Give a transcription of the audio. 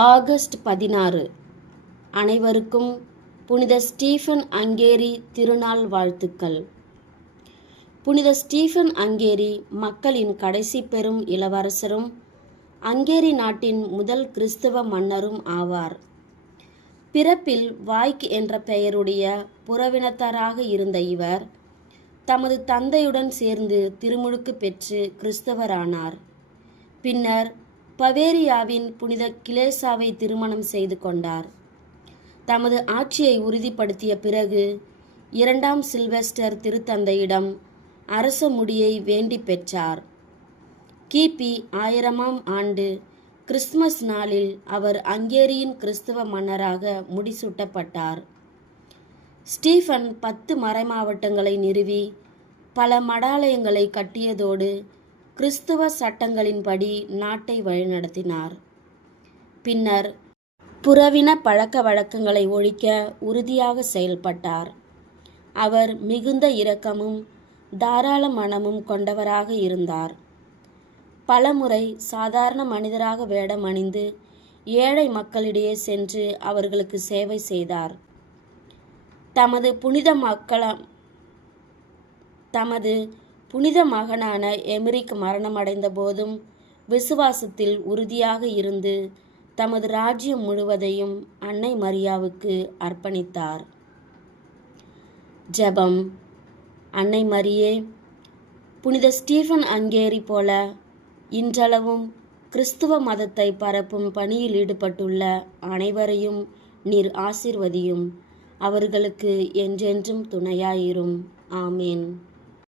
August 16 அனைவருக்கும் புனித Stephen அங்கேரி திருநாள் வாழ்த்துக்கள். புனித ஸ்டீஃபன் அங்கேரி மக்களின் கடைசி பெரும் இளவரசரும் அங்கேரி நாட்டின் முதல் கிறிஸ்தவ மன்னரும் ஆவார். பிறப்பில் வாய்க் என்ற பெயருடைய புறவினத்தாராக இருந்த இவர் தமது தந்தையுடன் சேர்ந்து திருமுழுக்கு பெற்று கிறிஸ்தவரானார். பின்னர் பவேரியாவின் புனித கிளேசாவை திருமணம் செய்து கொண்டார். தமது ஆட்சியை உறுதிப்படுத்திய பிறகு 2ஆம் சில்வெஸ்டர் திருத்தந்தையிடம் அரச முடியை வேண்டி பெற்றார். கிபி 1000ஆம் ஆண்டு கிறிஸ்துமஸ் நாளில் அவர் அங்கேரியின் கிறிஸ்தவ மன்னராக முடிசூட்டப்பட்டார். ஸ்டீஃபன் 10 மறைமாவட்டங்களை நிறுவி பல மடாலயங்களை கட்டியதோடு கிறிஸ்துவ சட்டங்களின்படி நாட்டை வழிநடத்தினார். பின்னர் புறவின பழக்க வழக்கங்களை ஒழிக்க உறுதியாக செயல்பட்டார். அவர் மிகுந்த இரக்கமும் தாராள மனமும் கொண்டவராக இருந்தார். பலமுறை சாதாரண மனிதராக வேடமணிந்து ஏழை மக்களிடையே சென்று அவர்களுக்கு சேவை செய்தார். தமது புனித மகனான எமரிக் மரணமடைந்த போதும் விசுவாசத்தில் உறுதியாக இருந்து தமது ராஜ்யம் முழுவதையும் அன்னை மரியாவுக்கு அர்ப்பணித்தார். ஜெபம். அன்னை மரியே, புனித ஸ்டீஃபன் அங்கேரி போல இன்றளவும் கிறிஸ்துவ மதத்தை பரப்பும் பணியில் ஈடுபட்டுள்ள அனைவரையும் நீர் ஆசீர்வதியும். அவர்களுக்கு என்றென்றும் துணையாயிரும். ஆமேன்.